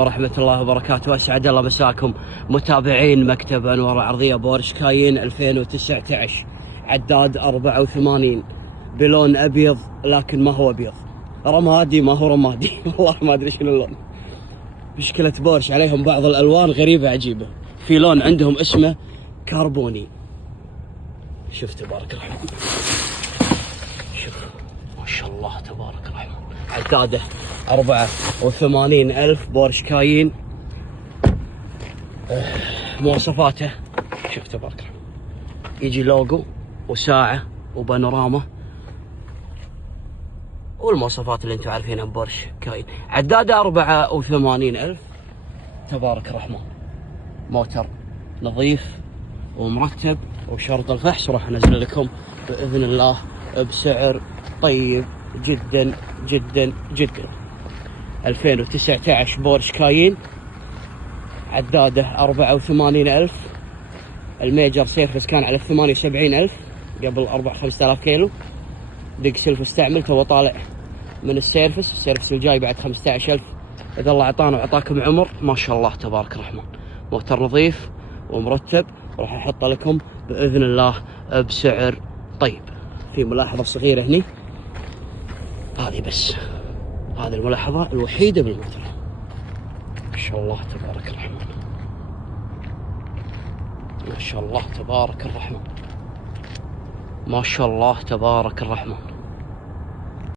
ورحمة الله وبركاته. أسعد الله مساكم متابعين مكتب أنوار العرضية. بورش كاين 2019 عداد 84 بلون أبيض، لكن ما هو أبيض، رمادي ما هو رمادي والله ما أدري شنو اللون. مشكلة بورش عليهم بعض الألوان غريبة عجيبة. في لون عندهم اسمه كربوني. شوف تبارك الرحمن، شوف ما شاء الله تبارك الرحمن. عداده 84,000 بورش كاين. مواصفاته شوف تبارك الرحمن، يجي لوجو وساعة وبانوراما والمواصفات اللي انتم عارفينها بورش كاين. عداده 84,000 تبارك الرحمن. موتر نظيف ومرتب، وشرط الفحص راح انزل لكم باذن الله بسعر طيب جدا جدا جدا. 2019 بورش كاين عداده 84,000. الميجر سيرفس كان على 78,000 قبل 4-5,000 كيلو. دق سلف استعمل تو طالع من السيرفس الجاي بعد 15,000. اذا الله اعطانا واعطاكم عمر ما شاء الله تبارك الرحمن. موتر نظيف ومرتب، راح احطه لكم باذن الله بسعر طيب. في ملاحظه صغيره هني، هذه بس، هذه الملاحظه الوحيده بالموتر. ما شاء الله تبارك الرحمن، ما شاء الله تبارك الرحمن، ما شاء الله تبارك الرحمن.